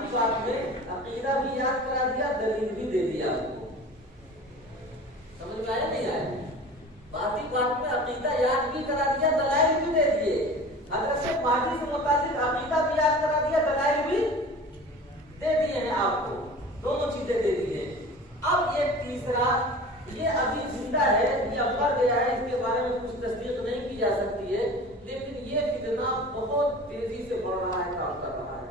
बाती बात में अकीदा भी याद करा दिया, दलील भी दे दिया आपको। समझ में आया नहीं आया? बाती बात में अकीदा याद भी करा दिया, दलाइल भी दे दिए। अगर से पार्टी से मुताबिक अकीदा भी याद करा दिया, दलाइल भी दे दिए हैं आपको, दोनों चीजें दे दी है। अब एक तीसरा, ये अभी जिंदा है या मर गया है, इसके बारे में कुछ तस्दीक नहीं की जा सकती है, लेकिन ये फितना बहुत तेजी से बढ़ रहा है, काम कर रहा है,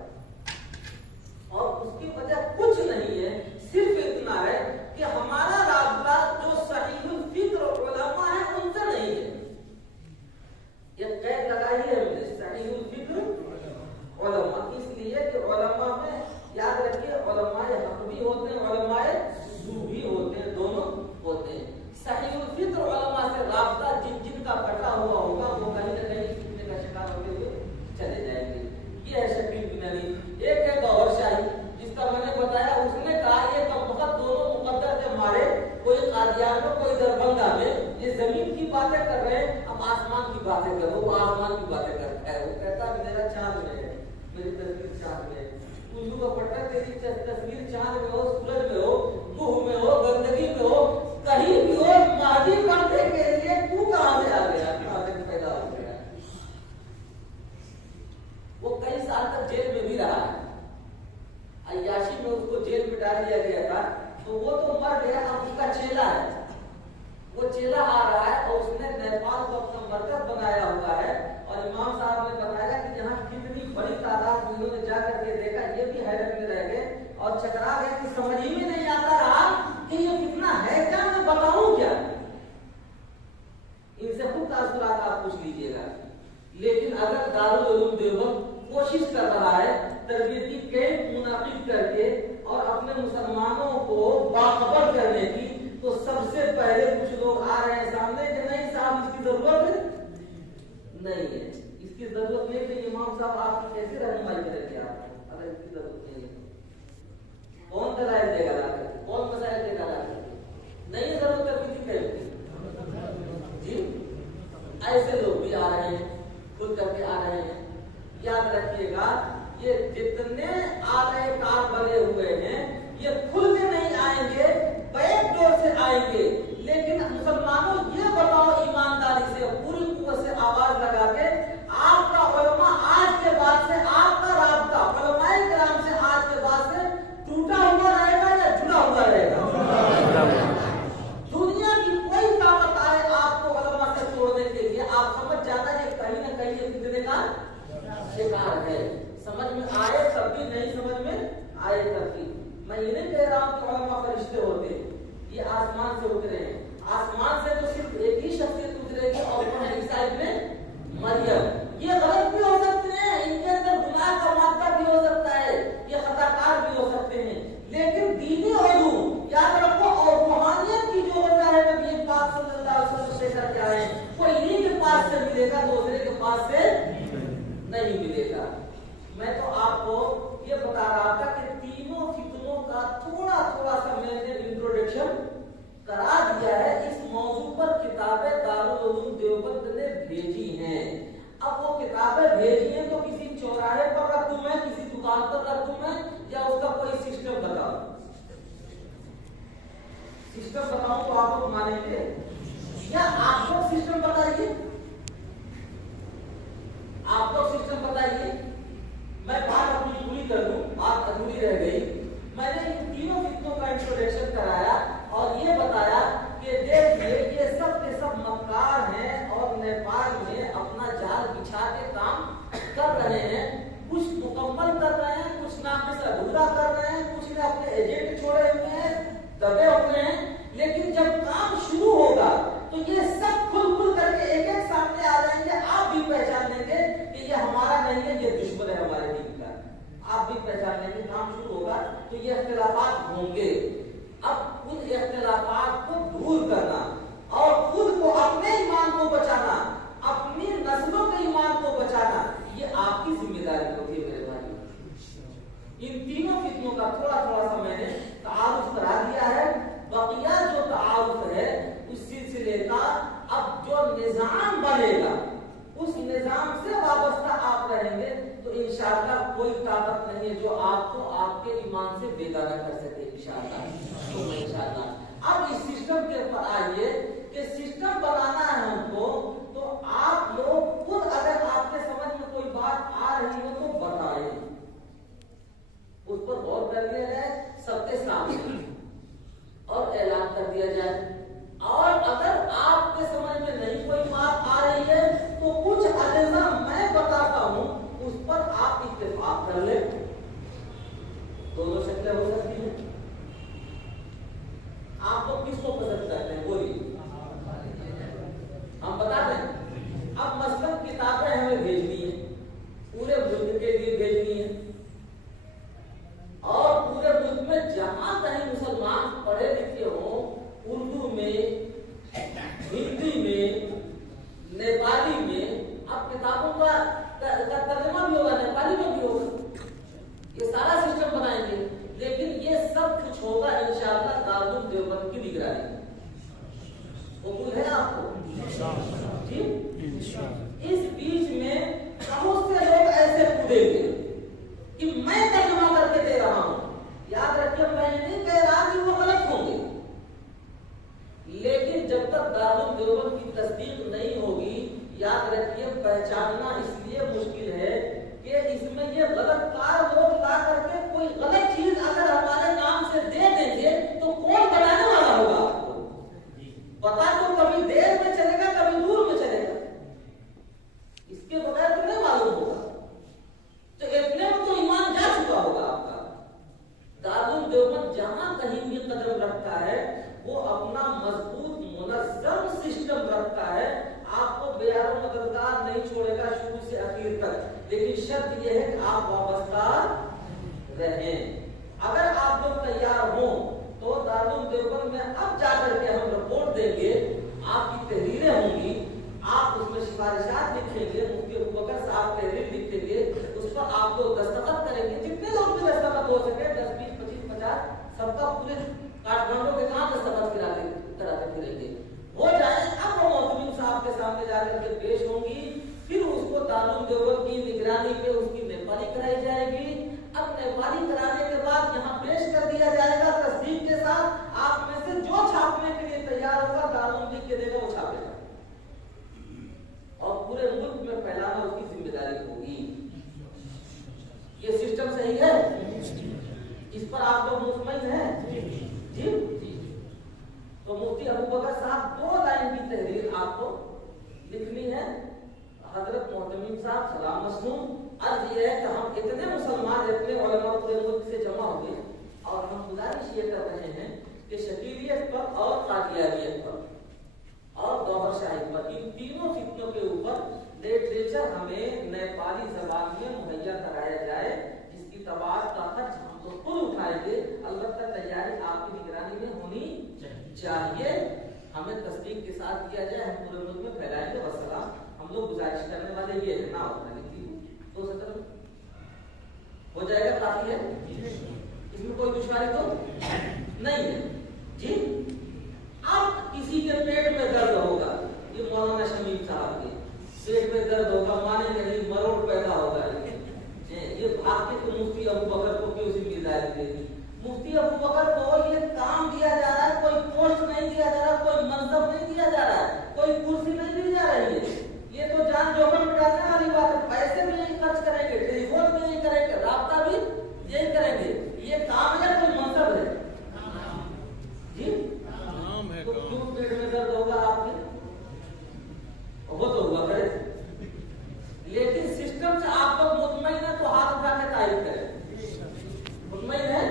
और उसकी वजह कुछ नहीं है, सिर्फ इतना है कि हमारा रास्ता जो सहीहुल फिक्र उलमा है उनसे नहीं है। ये कैद लगाई है हमने, सहीहुल फिक्र उलमा, इसलिए कि उलमा में याद रखिए, उलमाए हक भी होते हैं, उलमाए सू भी होते हैं, दोनों होते हैं। सहीहुल फिक्र उलमा से रास्ता जिनका कटा हुआ होगा वो कहीं न कहीं फितने का शिकार होते हुए चले जाएंगे। ये है शकील बिन अली। एक है गौहर शाही, जिसका मैंने बताया, उसने कहा ये बहुत दोनों मुकद्दर थे हमारे, कोई कादियान में कोई दरभंगा में, ये जमीन की बातें कर रहे हैं, अब आसमान की बातें कर, वो आसमान की बातें करता है। वो कहता है मेरा चांद में है, मेरी तस्वीर चांद में है, तू का पट्टा, तेरी तस्वीर चांद में हो, सूरज में हो, मुंह में हो, गंदगी में हो, कहीं भी हो, माजी बनने के लिए तू कहां से आ गया, कहां से पैदा हो गया? वो कई साल तक जेल में भी रहा है, अय्याशी में उसको जेल में डाल दिया गया था, तो वो तो मर गया। अब उसका चेला है, वो चेला आ रहा है और उसने नेपाल को अपना मरकज बनाया हुआ है, और इमाम साहब ने बताया कि जहाँ कितनी बड़ी तादाद उन्होंने जाकर के देखा, ये भी हैरत में रह गए और चकरा गए कि समझ ही में नहीं आता रहा कि ये कितना है, क्या मैं बताऊं क्या? इनसे खुद तासुरात आप पूछ लीजिएगा। लेकिन अगर दारुल उलूम देवबंद कोशिश कर रहा है तरबियती कैंप मुनाकिद करके और अपने मुसलमानों को बाखबर करने की, तो सबसे पहले कुछ लोग आ रहे हैं सामने कि नहीं साहब इसकी जरूरत नहीं है, इसकी जरूरत नहीं है। इमाम साहब आप कैसे रहनुमाई करेंगे आपको अगर इसकी जरूरत नहीं है? कौन दलाइल देगा लाकर, कौन मसाइल देगा लाकर? नहीं जरूरत तरबियती कैंप जी, ऐसे लोग भी आ रहे हैं, खुद करके आ रहे हैं। याद रखिएगा, ये जितने आ रहे कार बने हुए हैं, ये खुल के नहीं आएंगे, बैक डोर से आएंगे। लेकिन मुसलमानों ये बताओ ईमानदारी से, पूरी कुव्वत से आवाज लगा के, आपका उलमा आज के बाद से, आपका राब्ता उलमाए किराम से आज के बाद से टूटा हुआ रहेगा या जुड़ा हुआ रहेगा? दुनिया की कोई ताकत आए आपको उलमा से तोड़ने के लिए, आप समझ जाना ये कहीं ना कहीं ये फितने का शिकार है। समझ में आए तब भी, नहीं समझ में आए तब भी। मैं ये नहीं कह रहा हूं कि उलमा फरिश्ते होते, ये आसमान से उतरे हैं। आसमान से तो सिर्फ एक ही शख्सियत उतरेगी और वो है ईसा इब्ने मरियम। ये गलत भी हो सकते हैं, इनके अंदर गुनाह का मादा भी हो सकता है, ये खताकार भी हो सकते हैं, लेकिन दीनी उलूम याद रखो और रूहानियत की जो वजह है नबी पाक सल्लल्लाहु अलैहि वसल्लम से करके आए, कोई इन्हीं के पास से मिलेगा, दूसरे के पास से नहीं मिलेगा। मैं तो आपको ये बता रहा था कि तीनों फितनों का थोड़ा थोड़ा सा मैंने इंट्रोडक्शन करा दिया है। इस मौजू पर किताबें दारुल उलूम देवबंद ने भेजी हैं। अब वो किताबें भेजी हैं तो किसी चौराहे पर रख दूं मैं, किसी दुकान पर रख दूं मैं, या उसका कोई सिस्टम बताओ? सिस्टम बताऊं तो आप लोग मानेंगे या आप लोग सिस्टम बताइए? आप लोग सिस्टम बताइए। मैं बात अपनी पूरी कर दूं, बात अधूरी रह गई। मैंने इन तीनों फितनों का इंट्रोडक्शन कराया और ये बताया कि देखिए ये सब के सब मक्कार हैं और नेपाल में अपना जाल बिछा के काम कर रहे हैं। कुछ मुकम्मल कर रहे हैं, कुछ नाक़िस अधूरा कर रहे हैं, कुछ ने अपने एजेंट छोड़े हुए हैं, दबे हुए हैं। लेकिन जब काम शुरू होगा तो ये सब खुल खुल करके एक एक सामने आ जाएंगे। आप भी पहचान लेंगे कि ये हमारा नहीं है, ये दुश्मन है हमारे दीन का। आप भी पहचान लेंगे, काम शुरू होगा तो ये इख्तिलाफात होंगे। अब उन इख्तिलाफात को दूर करना और खुद को, अपने ईमान को बचाना, अपनी नस्लों के ईमान को बचाना, ये आपकी जिम्मेदारी होती है मेरे भाई। इन तीनों फितनों का थोड़ा थोड़ा सा मैंने तारुफ करा दिया है। बकिया जो तारुफ है उस सिलसिले का, अब जो निजाम बनेगा उस निजाम से वाबस्ता आप रहेंगे तो इंशाअल्लाह कोई ताकत नहीं है जो आपको ईमान से बेगाना कर सके इंशाअल्लाह। अब इस सिस्टम के ऊपर आइए कि सिस्टम बनाना है हमको, तो आप लोग खुद अगर आपके समझ में कोई बात आ रही हो तो बताइए, उस पर गौर कर लिया जाए सबके सामने और ऐलान कर दिया जाए। और अगर आपके समझ में नहीं कोई बात आ रही है तो कुछ अजजा मैं बताता हूं, उस पर आप इत्तेफाक कर ले। दोनों शक्लें हो सकती हैं। आप लोग किसको पसंद करते हैं बोलिए, हम बता दें। अब मसलन किताबें हमें भेजनी है, पूरे मुल्क के लिए भेजनी है, और पूरे मुल्क में जहां कहीं मुसलमान पढ़े लिखे हो, उर्दू में, हिंदी में, नेपाली में, अब किताबों का तर्जुमा भी होगा, नेपाली में भी होगा, ये सारा सिस्टम बनाएंगे। लेकिन ये सब कुछ होगा इंशाअल्लाह दारुल देवबंद की निगरानी। कबूल है आपको जी? इस बीच में बहुत से लोग ऐसे कूदेंगे कि मैं तर्जुमा करके दे रहा हूं। याद रखिए, मैं नहीं कह रहा कि वो गलत होंगे, लेकिन जब तक दारुल देवबंद की तस्दीक नहीं होगी, याद रखिए पहचानना इसलिए मुश्किल है कि इसमें ये गलत कार लोग ला करके कोई गलत चीज अगर हमारे नाम से दे देंगे तो कौन बनाने वाला होगा आपको? पता तो कभी देर में चलेगा, कभी दूर में चलेगा, इसके बगैर तो नहीं मालूम होगा। तो इतने में तो ईमान जा चुका होगा आपका। दारुल देवबंद जहां कहीं भी कदम रखता है वो अपना मजबूत मुनज़्ज़म सिस्टम रखता है, आपको बेयारो मददगार नहीं छोड़ेगा शुरू से आखिर तक। लेकिन शर्त यह है कि आप वाबस्ता रहें। अगर आप लोग तैयार हो तो दारुल देवबंद में अब जाकर के हम रिपोर्ट देंगे, आपकी तहरीरें होंगी, आप उसमें सिफारिशात लिखेंगे, मुफ्ती अबू बकर साहब तहरीर लिखेंगे, उस पर आप लोग दस्तखत करेंगे। जितने लोग भी दस्तखत हो सके 10, 20, 25, 50 सबका पूरे काठमांडू के कहां दस्तखत कराते फिरेंगे। हो जाए अब वो मोहतमिम साहब के सामने जाकर के पेश होंगी, फिर उसको दारुल देवबंद की निगरानी पे उसकी नेपाली कराई जाएगी। अब नेपाली कराने के बाद यहाँ पेश कर दिया जाएगा तस्दीक के साथ। आप में से जो छापने के लिए तैयार होगा दारुल लिख के देगा, वो छापेगा और पूरे मुल्क में फैलाना उसकी जिम्मेदारी होगी। ये सिस्टम सही है? इस पर आप लोग मुतमईन हैं जी? तो मुफ्ती अबू बकर साहब 2 लाइन की तहरीर आपको लिखनी है। हजरत मोहतमिम साहब सलाम मसनून, अर्ज ये है कि हम इतने मुसलमान, इतने उलमा पूरे मुल्क से जमा हो गए और हम गुजारिश ये कर रहे हैं कि शकीलियत पर और कादियानियत पर और गौहर शाही पर, इन तीनों फितनों के ऊपर लिटरेचर हमें नेपाली जबान में मुहैया कराया जाए, जिसकी तबाद का खर्च हम तो खुद उठाएंगे। अलबत्ता तैयारी आपकी निगरानी में होनी चाहिए, हमें तस्दीक के साथ किया जाए, हम पूरे मुल्क में फैलाएंगे। वसलाम। हम लोग गुजारिश करने वाले ये है ना होता है 270 हो जाएगा, काफी है, इसमें कोई दुश्वारी तो नहीं है जी। अब किसी के पेट में दर्द होगा, ये मौलाना शमीम साहब के पेट में दर्द होगा, मानेंगे नहीं, मरोड़ पैदा होगा, ये भाग के तो मुफ्ती अबू बकर को क्यों जिम्मेदारी देगी? मुफ्ती अबू बकर को ये काम दिया जा रहा है, कोई पोस्ट नहीं दिया जा रहा, कोई मनसब नहीं दिया जा रहा है, कोई कुर्सी नहीं दी जा रही है। ये तो जान जोखिम में डालने वाली बात है। पैसे भी यही खर्च करेंगे, टेलीफोन भी यही करेंगे, राब्ता भी यही करेंगे। ये काम है कोई मनसब है जी? तो क्यों पेट में दर्द होगा आपके? वो तो हुआ करे, लेकिन सिस्टम से आप लोग मुतमईन है तो हाथ उठा के तारीफ करें। मुतमईन है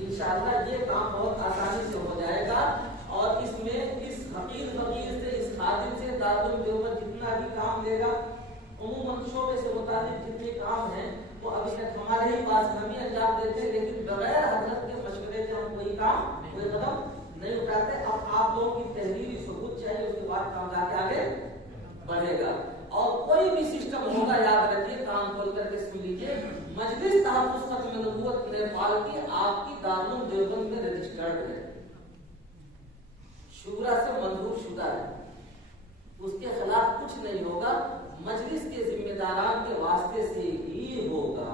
इंशाअल्लाह, ये काम बहुत आसानी से हो जाएगा। और इसमें इस हकीर फकीर से, इस खादिम से दारुल देवबंद जितना भी काम देगा, उमूमन शोबे से मुताबिक जितने काम हैं वो अभी तक हमारे ही पास हम ही अंजाम देते हैं, लेकिन बगैर हजरत के मशवरे से हम कोई काम, कोई कदम नहीं उठाते। अब आप लोगों की तहरीरी सबूत चाहिए, उसके बाद काम जाके आगे बढ़ेगा। और कोई भी सिस्टम होगा, याद रखिए, काम खोल करके सुन लीजिए, मजलिस तहफ्फुज़ खत्म नबूवत नेपाल की आपकी दारुल देवबंद में रजिस्टर्ड है, शूरा से मंजूर शुदा है, उसके खिलाफ कुछ नहीं होगा, मजलिस के जिम्मेदारान के वास्ते से ही होगा।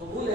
कबूल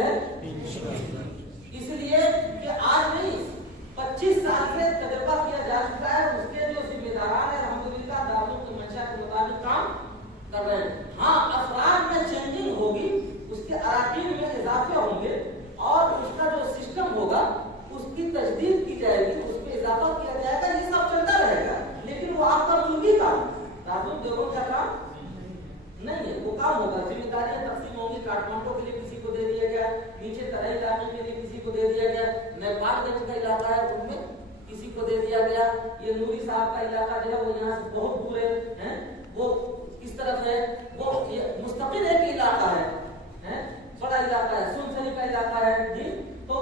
इलाका है जी, तो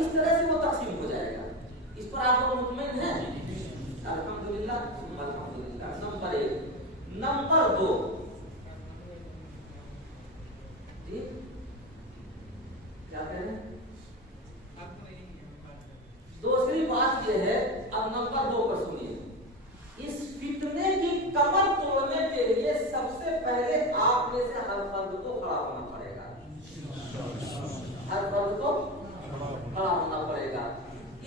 इस तरह से वो तकसीम हो जाएगा। इस पर आप लोग मुतमईन हैं? अल्हम्दुलिल्लाह अल्हम्दुलिल्लाह। नंबर 1। नंबर 2 जी क्या कह रहे हैं? दूसरी बात यह है, अब नंबर 2 पर सुनिए। इस फितने की कमर तोड़ने के लिए सबसे पहले आप में से हर फर्द को खड़ा होना पड़ेगा। हर फर्द को खड़ा होना पड़ेगा।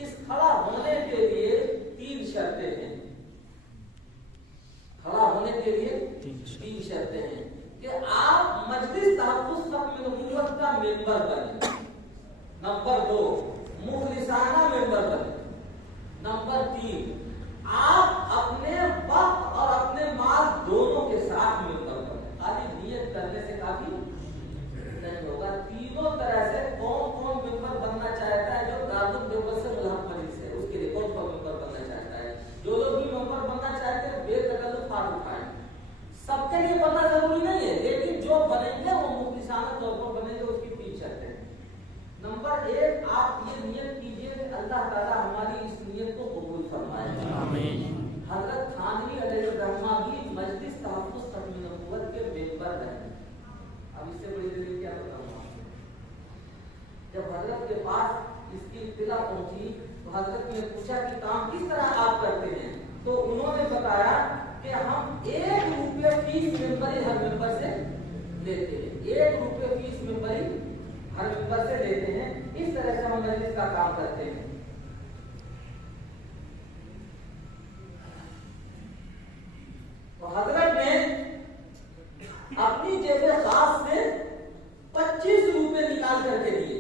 इस खड़ा होने के लिए 3 शर्तें हैं। खड़ा होने के लिए 3 शर्तें हैं कि आप मजलिस तहफ्फुज़ खत्म नबूवत का मेंबर बने। नंबर 2 मुखलिसाना मेंबर बने। नंबर 3 आप अपने वक्त और अपने माल दोनों के साथ मेंबर बने। खाली नियत करने से काफी नहीं होगा। तीनों तरह से कौन कौन मेंबर बनना चाहता है? जो दारुल देवबंद से मुल्हक मजलिस है उसके लिए कौन कौन मेंबर बनना चाहता है? जो लोग भी मेंबर बनना चाहते हैं बेतकल्लुफ फार्म उठाएं। सबके लिए बनना जरूरी नहीं है, लेकिन जो बनेंगे वो मुखलिसाना तौर पर बनेंगे। उसकी 3 शर्तें हैं। नंबर 1 आप ये नियत कीजिए कि अल्लाह ताला हमारी इस नियत को कबूल फरमाए। आमीन। हजरत थानवी अलैहिस्सलाम भी मजलिस तहफ्फुज़ खत्म नबूवत के मेंबर रहे। अब इससे बड़ी दलील क्या बताऊं? जब हजरत के पास इसकी इत्तिला पहुंची तो हजरत ने पूछा कि काम किस तरह आप करते हैं? तो उन्होंने बताया कि हम 1 रुपये फीस मेंबरी हर मेंबर से लेते हैं। 1 रुपये फीस मेंबरी हर मेंबर से लेते हैं। इस तरह से हम मजलिस का काम करते हैं। तो हजरत ने अपनी जेब खास से 25 रुपए निकाल करके दिए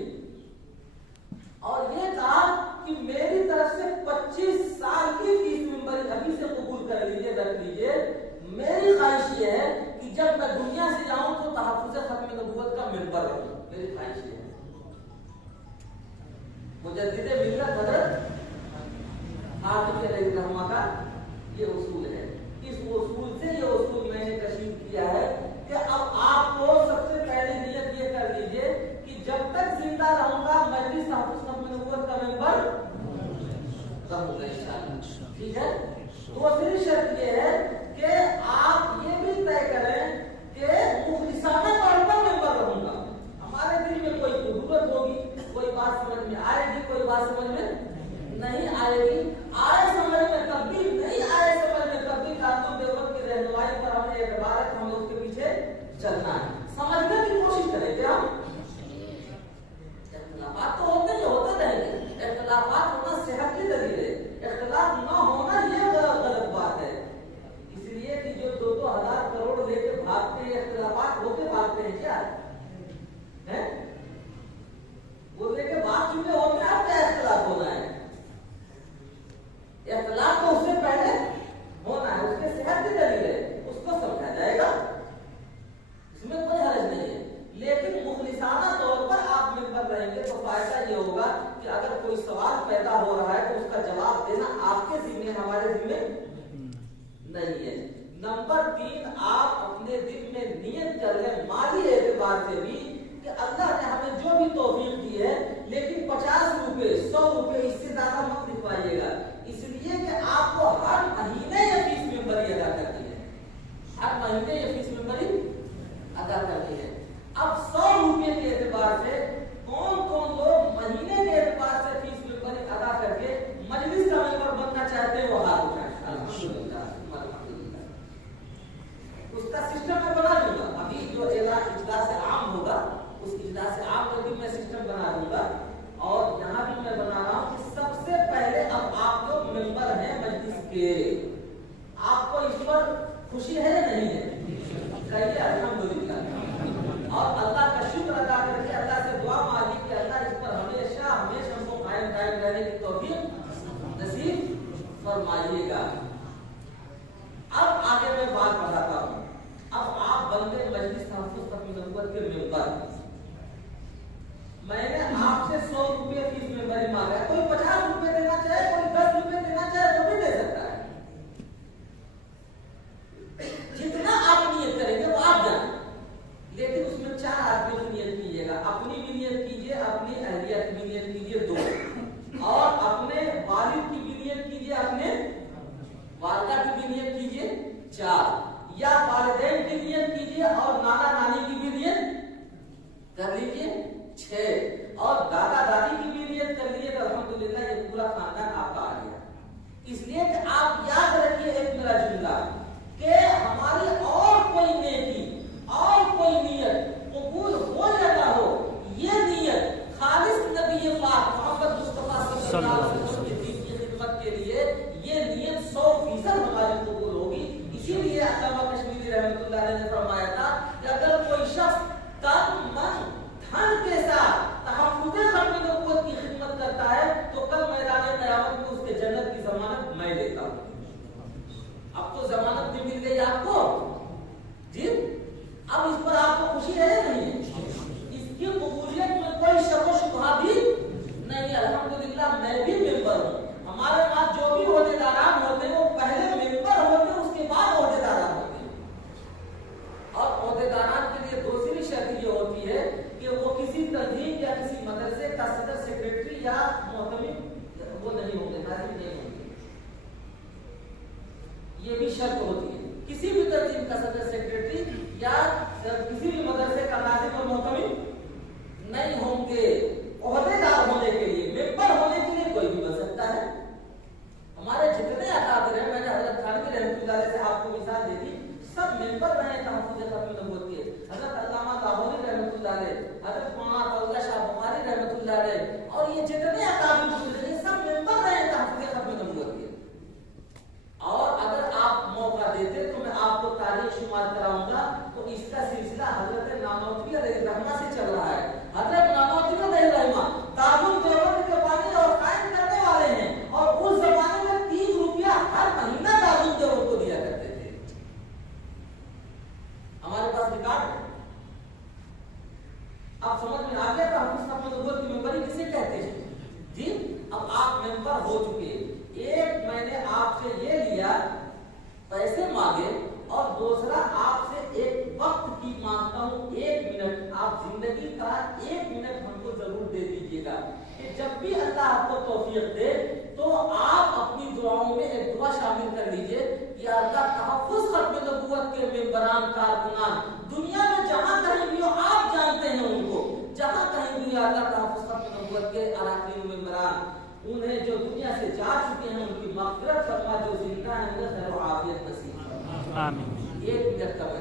और ये कहा कि मेरी तरफ से 25 साल की फीस मेंबरी अभी से कबूल कर लीजिए, रख लीजिए। मेरी ख्वाहिश ये है कि जब मैं दुनिया से जाऊं तो तहफ्फुज़ खत्म नबूवत का मेंबर रहूं। मेरी ख्वाहिश ये है। मुजद्दिद मिल्लत हज़रत हाफ़िज़ रहमतुल्लाह का ये उसूल है। इस उसूल से ये उसूल मैंने कशीफ किया है कि अब आपको सबसे पहले नियत ये कर लीजिए कि जब तक जिंदा रहूंगा मजलिस तहफ्फुज़ खत्म नबूवत का मेंबर रहूंगा इंशाअल्लाह। ठीक है। दूसरी शर्त ये है कि आप ये भी तय करें कि मुखलिसाना तौर पर मेंबर रहूंगा। हमारे दिल में कोई जरूरत होगी, कोई बात समझ में आएगी, कोई बात समझ में नहीं आएगी। आए समझ में तब भी, नहीं आए समझ में तब भी दारुल देवबंद की रहनुमाई पर हमें एतबार है, हमें उसके पीछे चलना है। समझने की कोशिश करेंगे हम। इख्तिलाफात तो होते रहेंगे। इख्तिलाफात होना सेहत की दलील है। इख्तिलाफ न होना ये गलत बात है। इसलिए कि जो 2-2 हजार करोड़ लेके भागते हैं, इख्तिलाफात होके भागते हैं क्या है? वो लेके भाग चुके होते हैं। अब क्या इख्तिलाफ होना है? इख्तिलाफ तो उससे पहले होना है। उसके सेहत की दलील है, उसको समझा जाएगा, इसमें कोई हर्ज नहीं है। लेकिन मुखलिसाना तौर पर आप मेंबर रहेंगे तो फायदा ये होगा कि अगर कोई सवाल पैदा हो रहा है तो उसका जवाब देना आपके जिम्मे, हमारे जिम्मे नहीं है। नंबर 3 आप अपने दिल में नियत कर लें माली एतबार से भी कि अल्लाह ने हमें जो भी तौफीक दी है, लेकिन 50 रुपए 100 रुपए इससे ज्यादा मत लिखवाइएगा। इसलिए कि आपको हर महीने ये फीस मेंबरी अदा करनी है। हर महीने ये फीस मेंबरी अदा करनी है। अब 100 रुपए के एतबार से कौन कौन लोग महीने के एतबार से फीस मेंबरी अदा करके मजलिस का मेंबर बनना चाहते हैं वो हाथ उठाएं। अल्हम्दुलिल्लाह अल्हम्दुलिल्लाह। उसका सिस्टम मैं बना दूंगा। अभी जो इजलास आम होगा उस इजलास आम में भी मैं सिस्टम बना दूंगा। और यहाँ भी मैं बना रहा हूँ कि सबसे पहले अब आप लोग मेंबर हैं मजलिस के। आपको इस पर खुशी है या नहीं है? कहिए अल्हम्दुलिल्लाह। और अल्लाह का शुक्र अदा करके अल्लाह से दुआ मांगी कि अल्लाह इस पर हमेशा हमको कायम रहने की तौफीक नसीब फरमाइएगा। अब आगे मैं बात बढ़ाता हूँ। अब आप बंदे मजलिस तहफ्फुज़ खत्म नबूवत के मेंबर। मैंने आपसे 100 रुपये फीस मेंबरी मांगा है। कोई 50 रुपए देना चाहे, कोई 10 रुपए देना चाहे तो भी दे सकता है। जितना आप नियत करेंगे वो आप जाने, लेकिन उसमें 4 आदमियों की नियत कीजिएगा। अपनी भी नीयत कीजिए, अपनी अहलिया की भी नीयत कीजिए 2, और अपने वालिद की भी नीयत कीजिए, अपने वालिदा की भी नीयत कीजिए 4, या वालिदैन की नीयत कीजिए और नाना नानी की भी नीयत कर लीजिए 6, और दादा दादी की भी नीयत कर लीजिए, तो अल्हम्दुलिल्लाह ये पूरा खानदान आपका आ गया। इसलिए कि आप याद रखिए एक मेरा जुमला कि हमारी और कोई नेकी और कोई नियत कबूल हो या ना हो, ये नियत खालिस नबी पाक मोहम्मद मुस्तफा सल्लल्लाहु अलैहि वसल्लम की दीन की खिदमत के लिए ये नियत 100% हमारी कबूल होगी। इसीलिए अल्लामा कश्मीरी रहमतुल्लाह अलैहि ने फरमाया था कि अगर कोई शख्स तन मन धन के साथ तहफ्फुज़े खत्म नबूवत की खिदमत करता है तो कल मैदान क़यामत में उसके जन्नत की जमानत मैं देता हूं। अब तो जमानत भी मिल गई आपको जी, अब इस पर आपको खुशी है नहीं है? इसकी कबूलियत में कोई शक व शुबहा भी नहीं है। अल्हम्दुलिल्लाह मैं भी मेंबर हूं। हमारे पास जो भी ओहदेदारान होते हैं वो पहले मेंबर होते हैं, उसके बाद ओहदेदारान होते हैं। और ओहदेदारान के लिए दूसरी शर्त ये होती है कि वो किसी तंजीम या किसी मदरसे का सदर सेक्रेटरी या मोहतमिम वो नहीं होंगे, नाज़िम नहीं होंगे। ये भी शर्त होती है। किसी भी तंजीम का सदर सेक्रेटरी या किसी भी मदरसे का नाज़िम और मोहतमिम नहीं होंगे। ओहदेदार होने के लिए, मेंबर होने के लिए कोई भी बन सकता है। हमारे जितने अकाबिर हैं, मैंने हज़रत थानवी रहमतुल्लाह अलैहि से आपको मिसाल दे दी, सब मेंबर रहे तहफ्फुज़े खत्म नबूवत के। हज़रत अल्लामा लाहौरी रहमतुल्लाह अलैहि, हज़रत मौलाना फौज़ा शाह बुखारी रहमतुल्लाह अलैहि, और ये जितने अकाबिर गुज़रे ये सब मेंबर रहे तहफ्फुज़े खत्म नबूवत के। और अगर आप मौका देते तो मैं आपको तारीख शुमार कराऊंगा, तो इसका सिलसिला हज़रत नानौतवी अलैहिर्रहमा से चल रहा है। हज़रत नानौतवी अलैहिर्रहमा ताजुल देवबंद के बानी और कायम करने वाले हैं, और उस जमाने में 30 रुपया हर महीना ताजुल देवबंद को दिया करते थे। हमारे पास रिकॉर्ड है। आप समझ में आ गया था हम अपने नबूवत की मेंबरी किसे कहते हैं जी। अब आप मेंबर हो चुके, एक मैंने आपसे ये लिया पैसे मांगे, और दूसरा आपसे एक वक्त की मांगता हूं 1 मिनट। आप जिंदगी का 1 मिनट हमको जरूर दे दीजिएगा कि जब भी अल्लाह आपको तौफीक दे तो आप अपनी दुआओं में एक दुआ शामिल कर लीजिए कि अल्लाह तहफ्फुज़ खत्म नबूवत के मेंबरान कारकुनान दुनिया में जहां कहीं भी हो, आप जानते हैं उनको, जहां कहीं भी अल्लाह तहफ्फुज़ खत्म नबूवत के अराकीन मेंबरान, उन्हें जो दुनिया से जा चुके हैं उनकी मग़फ़िरत फरमा, जो जिंदा है उन्हें खैर व आफियत नसीब फरमा। आमीन। 1 मिनट का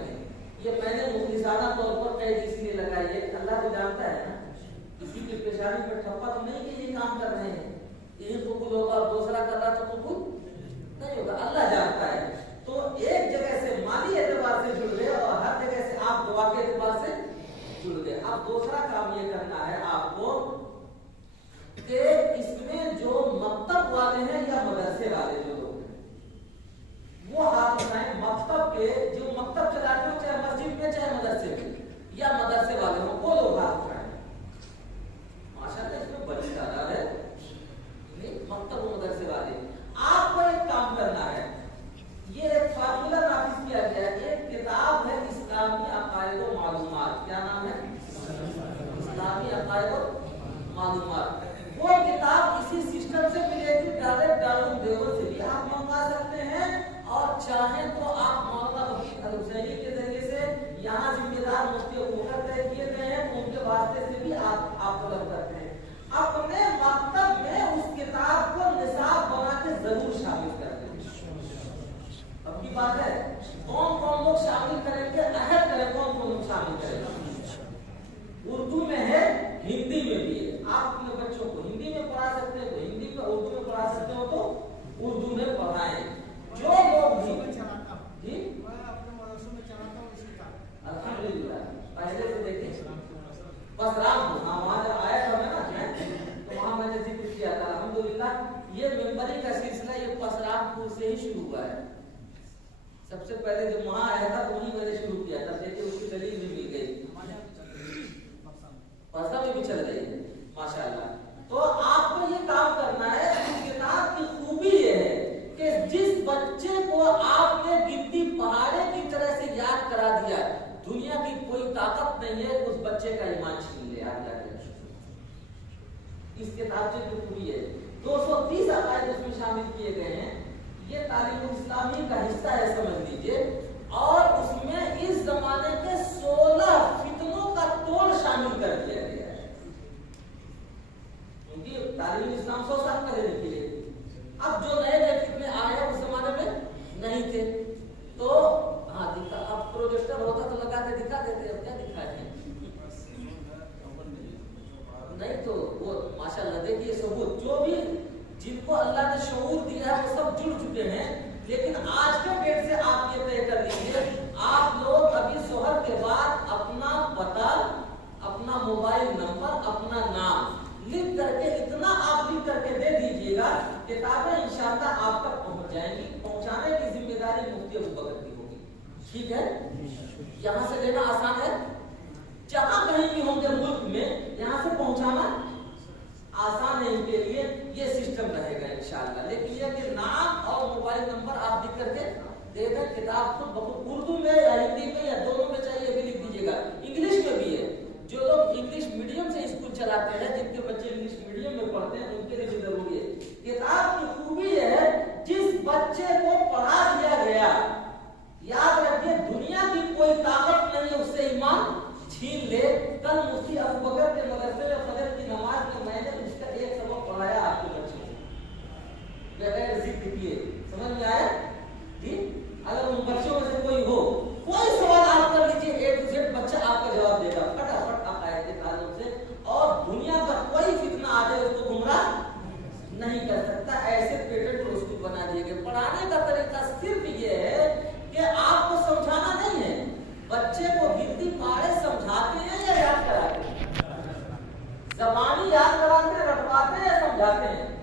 मैंने मुखलिसाना तौर पर कैद इसलिए लगाई है, अल्लाह तो जानता है ना, किसी की पेशानी पर ठप्पा तो नहीं कि ये काम कर रहे हैं, ये कबूल होगा और दूसरा कर रहा तो कबूल नहीं होगा, अल्लाह जानता है। तो एक जगह से माली एतबार से जुड़ गए और हर जगह से आप दुआ के एतबार से जुड़ गए। अब दूसरा काम ये करना है आपको कि इसमें जो मकतब वाले हैं या मदरसे वाले जो लोग हैं वो हाथ उठाएं। मकतब के जो मकतब चलाते हो, चाहे मस्जिद में चाहे मदरसे में, या मदरसे वाले हो, वो लोग हाथ उठाएं। माशाअल्लाह इसमें बड़ी तादाद है। मकतब मदरसे वाले, आपको एक काम करना है, ये एक फार्मूला नाफिज किया गया है। एक किताब है इस्लामी अकायद व मालूमात, क्या नाम है? इस्लामी अकायद व मालूमात। वो किताब इसी सिस्टम से मिलेगी, डायरेक्ट दारुल देवबंद से भी आप मंगवा सकते हैं, और चाहें तो आप मौलाना हफीज अल-हुसैनी के जरिए से यहाँ जिम्मेदार मुफ्ती हुकूमत तय किए गए हैं, उनके वास्ते से भी आप तलब करते हैं। अपने मकतब में उस किताब को निसाब बना के जरूर शामिल कर दें। अब की बात है, कौन कौन लोग शामिल करेंगे, अहद करें कौन कौन लोग शामिल करेंगे। उर्दू में है, हिंदी में भी है। आप अपने बच्चों को हिंदी में पढ़ा सकते हो तो हिंदी में, उर्दू में पढ़ा सकते हो तो उर्दू में पढ़ाएं। जो लोग भी जी मैं अपने मदरसे में चलाता हूं इस किताब, अल्हम्दुलिल्लाह पहले से देखें पसराम हाँ वहां आया था मैं ना, तो वहां मैंने जिक्र किया था। अल्हम्दुलिल्लाह ये मेंबरी का सिलसिला ये पसरामपुर से ही शुरू हुआ है। सबसे पहले जब वहां आया था तो वहीं मैंने शुरू किया था, देखिए उसकी दलील भी मिल गई, पसरा में भी चल गई माशाअल्लाह। तो आपको ये काम करना है। इस किताब की खूबी ये है कि जिस बच्चे को आपने गिनती पहाड़े की तरह से याद करा दिया, दुनिया की कोई ताकत नहीं है उस बच्चे का ईमान छीन ले। याद रखिए, इस किताबचे की पूरी है, 230 अकायद उसमें शामिल किए गए हैं। ये तालीमुल इस्लामी का हिस्सा है समझ लीजिए। और उसमें इस जमाने के 16 फितनों का तोड़ शामिल कर दिया गया है। उनकी तालीमुल इस्लाम 100 साल पहले लिखी गई। अब जो नए नए फितने आए उस जमाने में नहीं थे, तो हाँ दिखा, अब प्रोजेक्टर होता तो लगा के दिखा देते, अब क्या दिखाएं। नहीं तो वो माशाल्लाह देखिए सबूत, जो भी जिनको अल्लाह ने शऊर दिया है वो सब जुड़ चुके हैं। लेकिन आज के डेट से आप ये तय कर लीजिए, आप लोग अभी जोहर के बाद अपना पता, अपना मोबाइल नंबर, अपना नाम लिख करके, इतना आप लिख करके दे दीजिएगा, किताबें इंशाअल्लाह आप तक पहुंच जाएंगी। पहुंचाने की जिम्मेदारी मुफ्ती अबू बकर की होगी, ठीक है। यहाँ से लेना आसान है, जहां कहीं भी होंगे मुल्क में यहाँ से पहुंचाना आसान है इनके लिए, ये सिस्टम रहेगा इंशाअल्लाह। लेकिन ये कि नाम और मोबाइल नंबर आप लिख करके दे दें। किताब खुद बहुत उर्दू में या हिंदी में या दोनों में चाहिए भी लिख दीजिएगा, इंग्लिश में भी है। जो लोग इंग्लिश मीडियम से स्कूल चलाते हैं, जिनके बच्चे इंग्लिश मीडियम में पढ़ते हैं, उनके लिए भी जरूरी है। किताब की खूबी है, जिस बच्चे को पढ़ा दिया गया, याद रखिए दुनिया की कोई ताकत नहीं है उससे ईमान छीन ले। कल मुफ्ती अबू बकर के मदरसे में फजर की नमाज में मैंने उसका एक सबक पढ़ाया आपके बच्चों को, बगैर जिक्र किए, समझ में आया जी। अगर उन बच्चों में से कोई हो, कोई सवाल आप कर लीजिए, ए टू जेड बच्चा आपका जवाब देगा फटाफट आयत के ताल्लुक से, और दुनिया का कोई फितना आ जाए उसको गुमराह नहीं कर सकता। ऐसे पेटेंट उसको बना दिए गए। पढ़ाने का तरीका सिर्फ ये है कि आपको समझाना नहीं है, बच्चे को गिनती पहाड़े समझाते हैं या याद कराते हैं, जबानी याद कराते हैं, रटवाते हैं या समझाते हैं।